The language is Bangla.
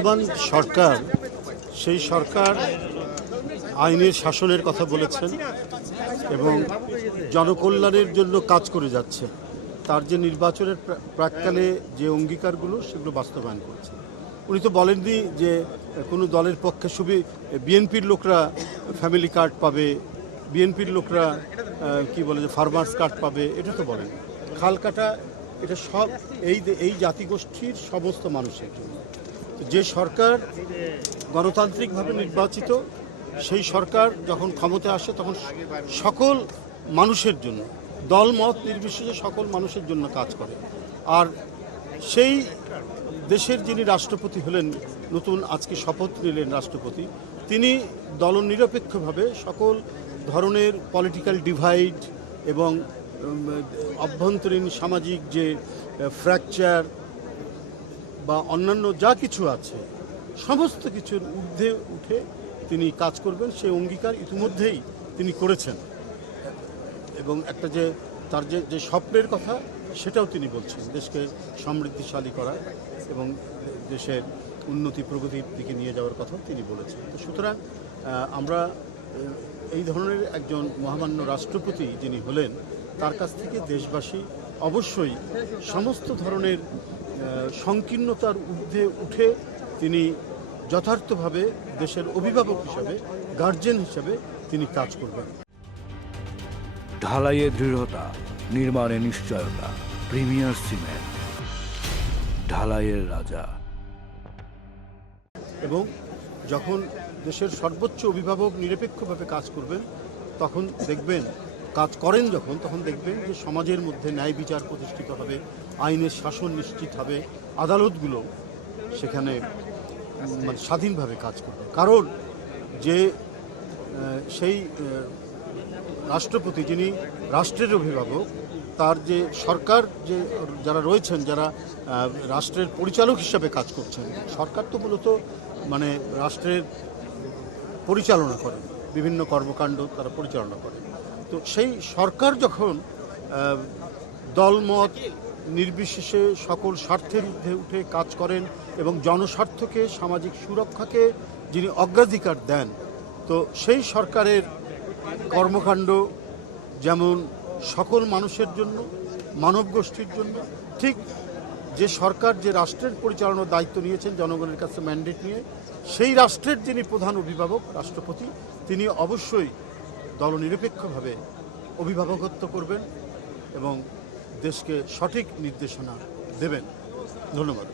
বর্তমান সরকার সেই সরকার আইনের শাসনের কথা বলেছেন এবং জনকল্যাণের জন্য কাজ করে যাচ্ছে। তার যে নির্বাচনের প্রাক্কালে যে অঙ্গীকারগুলো সেগুলো বাস্তবায়ন করছে। উনি তো বলেননি যে কোনো দলের পক্ষে শুধু বিএনপির লোকরা ফ্যামিলি কার্ড পাবে, বিএনপির লোকরা কি বলে যে ফার্মার্স কার্ড পাবে, এটা তো বলেন। খাল কাটা এটা সব এই জাতিগোষ্ঠীর সমস্ত মানুষের জন্য। যে সরকার গণতান্ত্রিকভাবে নির্বাচিত, সেই সরকার যখন ক্ষমতায় আসে তখন সকল মানুষের জন্য, দল মত নির্বিশেষে সকল মানুষের জন্য কাজ করে। আর সেই দেশের যিনি রাষ্ট্রপতি হলেন, নতুন আজকে শপথ নিলেন রাষ্ট্রপতি, তিনি দলনিরপেক্ষভাবে সকল ধরনের পলিটিক্যাল ডিভাইড এবং অভ্যন্তরীণ সামাজিক যে ফ্র্যাকচার বা অন্যান্য যা কিছু আছে সমস্ত কিছুর ঊর্ধ্বে উঠে তিনি কাজ করবেন, সেই অঙ্গীকার ইতিমধ্যেই তিনি করেছেন। এবং একটা যে তার যে স্বপ্নের কথা সেটাও তিনি বলছেন, দেশকে সমৃদ্ধিশালী করা এবং দেশের উন্নতি প্রগতির দিকে নিয়ে যাওয়ার কথা তিনি বলেছেন। তো সুতরাং আমরা এই ধরনের একজন মহামান্য রাষ্ট্রপতি যিনি হলেন, তার কাছ থেকে দেশবাসী অবশ্যই সমস্ত ধরনের সংকীর্ণতার ঊর্ধ্বে উঠে তিনি যথার্থভাবে দেশের অভিভাবক হিসাবে, গার্জেন হিসাবে তিনি কাজ করবেন। ঢালাইয়ে দৃঢ়তা, নির্মাণে নিশ্চয়তা, প্রিমিয়ার সিমেন্ট, ঢালাইয়ের রাজা। এবং যখন দেশের সর্বোচ্চ অভিভাবক নিরপেক্ষভাবে কাজ করবেন, তখন দেখবেন, কাজ করেন যখন, তখন দেখবেন যে সমাজের মধ্যে ন্যায় বিচার প্রতিষ্ঠিত হবে, আইনের শাসন নিশ্চিত হবে, আদালতগুলো সেখানে মানে স্বাধীনভাবে কাজ করবে। কারণ যে সেই রাষ্ট্রপতি যিনি রাষ্ট্রের অভিভাবক, তার যে সরকার যে যারা রয়েছেন, যারা রাষ্ট্রের পরিচালক হিসাবে কাজ করছেন, সরকার তো মূলত মানে রাষ্ট্রের পরিচালনা করেন, বিভিন্ন কর্মকাণ্ড তারা পরিচালনা করেন। তো সেই সরকার যখন দলমত নির্বিশেষে সকল স্বার্থের ঊর্ধ্বে উঠে কাজ করেন এবং জনস্বার্থকে, সামাজিক সুরক্ষাকে যিনি অগ্রাধিকার দেন, তো সেই সরকারের কর্মকাণ্ড যেমন সকল মানুষের জন্য, মানব গোষ্ঠীর জন্য, ঠিক যে সরকার যে রাষ্ট্রের পরিচালনার দায়িত্ব নিয়েছেন জনগণের কাছে ম্যান্ডেট নিয়ে, সেই রাষ্ট্রের যিনি প্রধান অভিভাবক রাষ্ট্রপতি, তিনি অবশ্যই দলনিরপেক্ষভাবে অভিভাবকত্ব করবেন এবং দেশকে সঠিক নির্দেশনা দেবেন। ধন্যবাদ।